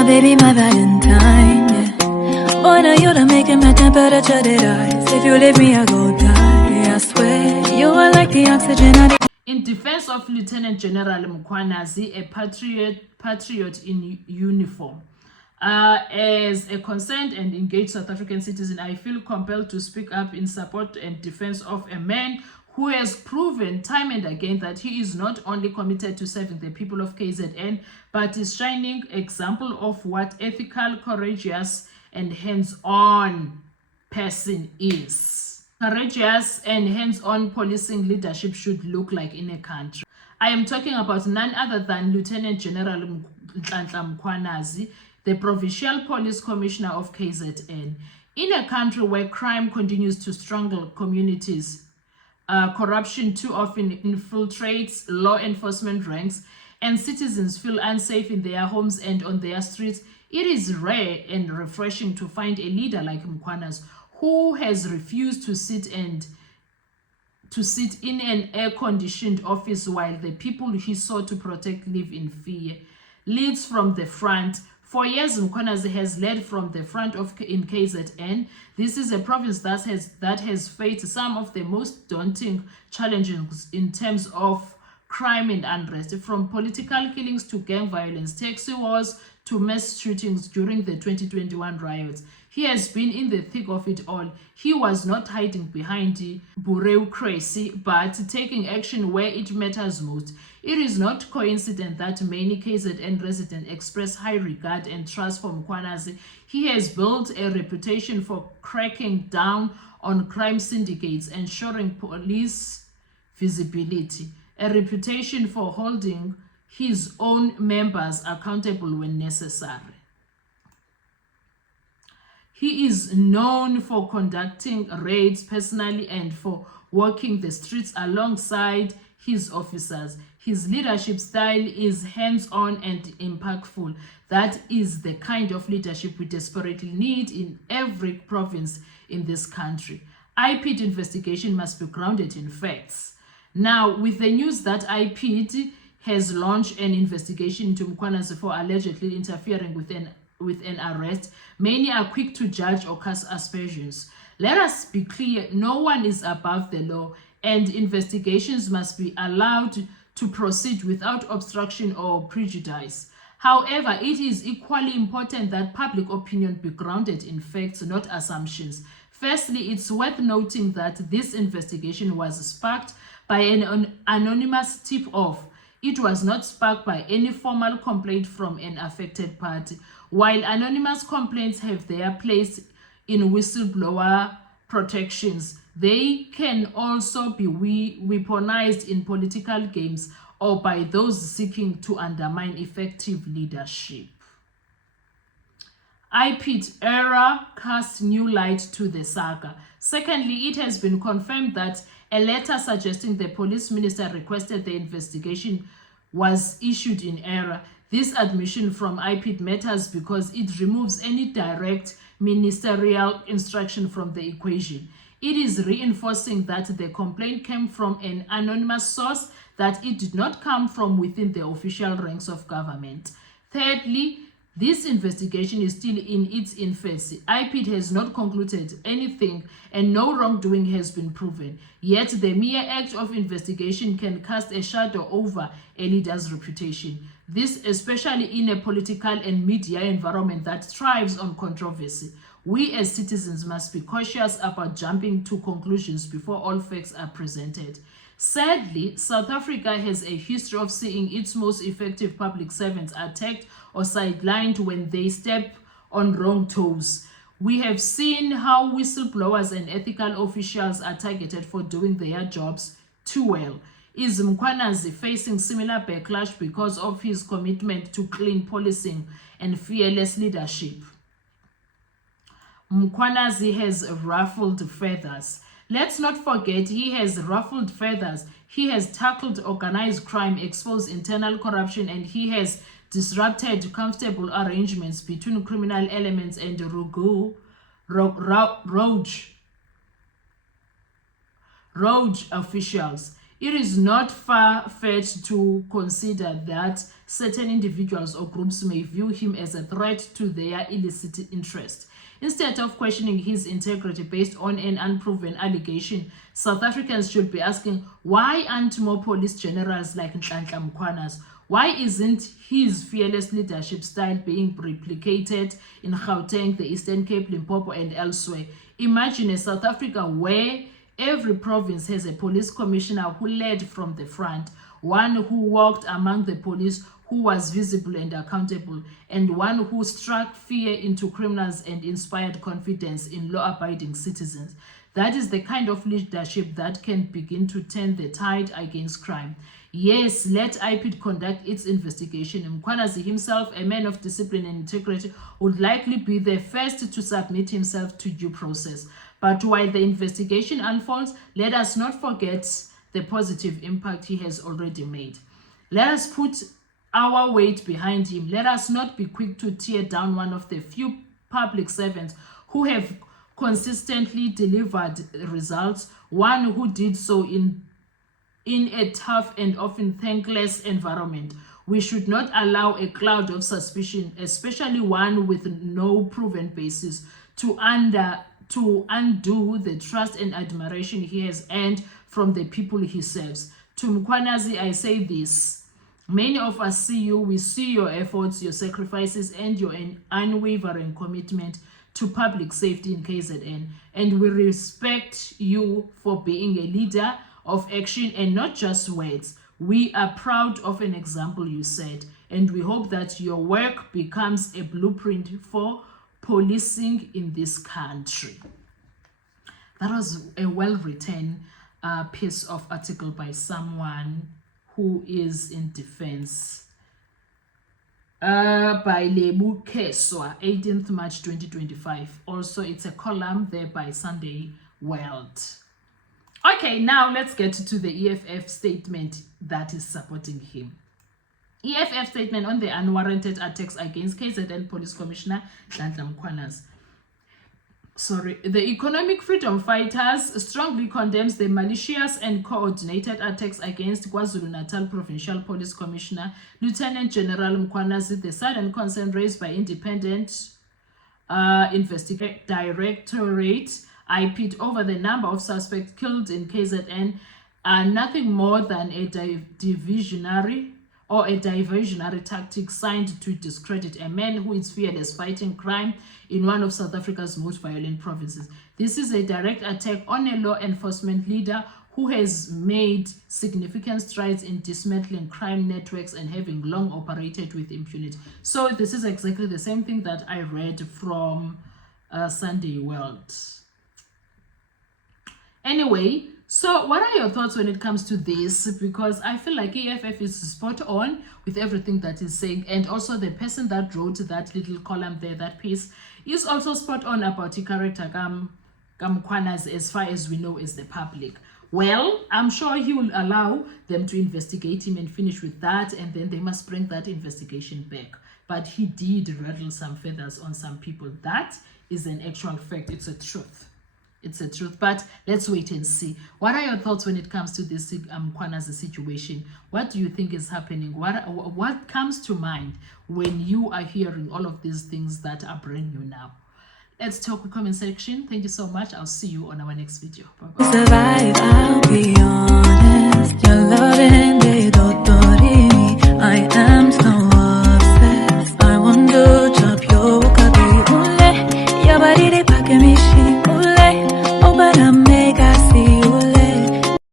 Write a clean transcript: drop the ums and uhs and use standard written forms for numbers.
my baby, my Valentine, yeah. Boy, now you done making my temperature dead rise. If you leave me, I go die, I swear. You are like the oxygen I need. In defense of Lieutenant General Mkhwanazi, a patriot in uniform, as a concerned and engaged South African citizen, I feel compelled to speak up in support and defense of a man who has proven time and again that he is not only committed to serving the people of KZN, but is shining example of what ethical, courageous, and hands-on person is. Courageous and hands-on policing leadership should look like in a country. I am talking about none other than Lieutenant General Nhlanhla Mkhwanazi, the Provincial Police Commissioner of KZN. In a country where crime continues to strangle communities, corruption too often infiltrates law enforcement ranks, and citizens feel unsafe in their homes and on their streets, it is rare and refreshing to find a leader like Mkhwanazi, who has refused to sit in an air-conditioned office while the people he sought to protect live in fear. Leads from the front. For years, Mkhwanazi has led from the front in KZN. This is a province that has faced some of the most daunting challenges in terms of crime and unrest, from political killings to gang violence, taxi wars to mass shootings during the 2021 riots. He has been in the thick of it all. He was not hiding behind bureaucracy, but taking action where it matters most. It is not coincident that many KZN residents express high regard and trust for Mkhwanazi. He has built a reputation for cracking down on crime syndicates, ensuring police visibility, a reputation for holding his own members accountable when necessary. He is known for conducting raids personally and for walking the streets alongside his officers. His leadership style is hands-on and impactful. That is the kind of leadership we desperately need in every province in this country. IPID investigation must be grounded in facts. Now, with the news that IPID has launched an investigation into Mkhwanazi for allegedly interfering with an arrest, many are quick to judge or cast aspersions. Let us be clear, no one is above the law, and investigations must be allowed to proceed without obstruction or prejudice. However, it is equally important that public opinion be grounded in facts, not assumptions. Firstly, it's worth noting that this investigation was sparked by an anonymous tip-off. It was not sparked by any formal complaint from an affected party. While anonymous complaints have their place in whistleblower protections, they can also be weaponized in political games or by those seeking to undermine effective leadership. IPID era casts new light to the saga. Secondly, it has been confirmed that a letter suggesting the police minister requested the investigation was issued in error. This admission from IPID matters because it removes any direct ministerial instruction from the equation. It is reinforcing that the complaint came from an anonymous source, that it did not come from within the official ranks of government. Thirdly, this investigation is still in its infancy. IPID has not concluded anything and no wrongdoing has been proven. Yet the mere act of investigation can cast a shadow over a leader's reputation. This especially in a political and media environment that thrives on controversy. We as citizens must be cautious about jumping to conclusions before all facts are presented. Sadly, South Africa has a history of seeing its most effective public servants attacked or sidelined when they step on wrong toes. We have seen how whistleblowers and ethical officials are targeted for doing their jobs too well. Is Mkhwanazi facing similar backlash because of his commitment to clean policing and fearless leadership? Mkhwanazi has ruffled feathers. Let's not forget, he has ruffled feathers. He has tackled organized crime, exposed internal corruption, and he has disrupted comfortable arrangements between criminal elements and rogue officials. It is not far-fetched to consider that certain individuals or groups may view him as a threat to their illicit interest. Instead of questioning his integrity based on an unproven allegation, South Africans should be asking, why aren't more police generals like Nhlanhla Mkhwanazi? Why isn't his fearless leadership style being replicated in Gauteng, the Eastern Cape, Limpopo, and elsewhere? Imagine a South Africa where every province has a police commissioner who led from the front, one who walked among the police, who was visible and accountable, and one who struck fear into criminals and inspired confidence in law-abiding citizens. That is the kind of leadership that can begin to turn the tide against crime. Yes, let IPID conduct its investigation. Mkhwanazi himself, a man of discipline and integrity, would likely be the first to submit himself to due process. But while the investigation unfolds, let us not forget the positive impact he has already made. Let us put our weight behind him. Let us not be quick to tear down one of the few public servants who have consistently delivered results, one who did so in a tough and often thankless environment. We should not allow a cloud of suspicion, especially one with no proven basis, to undo the trust and admiration he has earned from the people he serves. To Mkhwanazi, I say this. Many of us see you, we see your efforts, your sacrifices, and your unwavering commitment to public safety in KZN. And we respect you for being a leader of action and not just words. We are proud of an example you set, and we hope that your work becomes a blueprint for policing in this country. That was a well-written piece of article by someone who is in defense. By Lebu Keswa, 18th March 2025. Also, it's a column there by Sunday World. Okay, now let's get to the EFF statement that is supporting him. EFF statement on the unwarranted attacks against KZN Police Commissioner Nhlanhla Mkhwanazi. The Economic Freedom Fighters strongly condemns the malicious and coordinated attacks against KwaZulu-Natal Provincial Police Commissioner Lieutenant General Mkhwanazi, the sudden concern raised by Independent Investigative Directorate IPID over the number of suspects killed in KZN are nothing more than a diversionary tactic signed to discredit a man who is fearless fighting crime in one of South Africa's most violent provinces. This is a direct attack on a law enforcement leader who has made significant strides in dismantling crime networks and having long operated with impunity. So this is exactly the same thing that I read from Sunday World. Anyway, so what are your thoughts when it comes to this? Because I feel like EFF is spot on with everything that is saying, and also the person that wrote that little column there, that piece, is also spot on about the character Mkhwanazi, as far as we know as the public. Well, I'm sure he will allow them to investigate him and finish with that, and then they must bring that investigation back. But he did rattle some feathers on some people. That is an actual fact. It's a truth. It's a truth, but let's wait and see. What are your thoughts when it comes to this Mkhwanazi situation? What do you think is happening? What comes to mind when you are hearing all of these things that are brand new now? Let's talk in the comment section. Thank you so much. I'll see you on our next video. Bye-bye. Survive, I'll be on.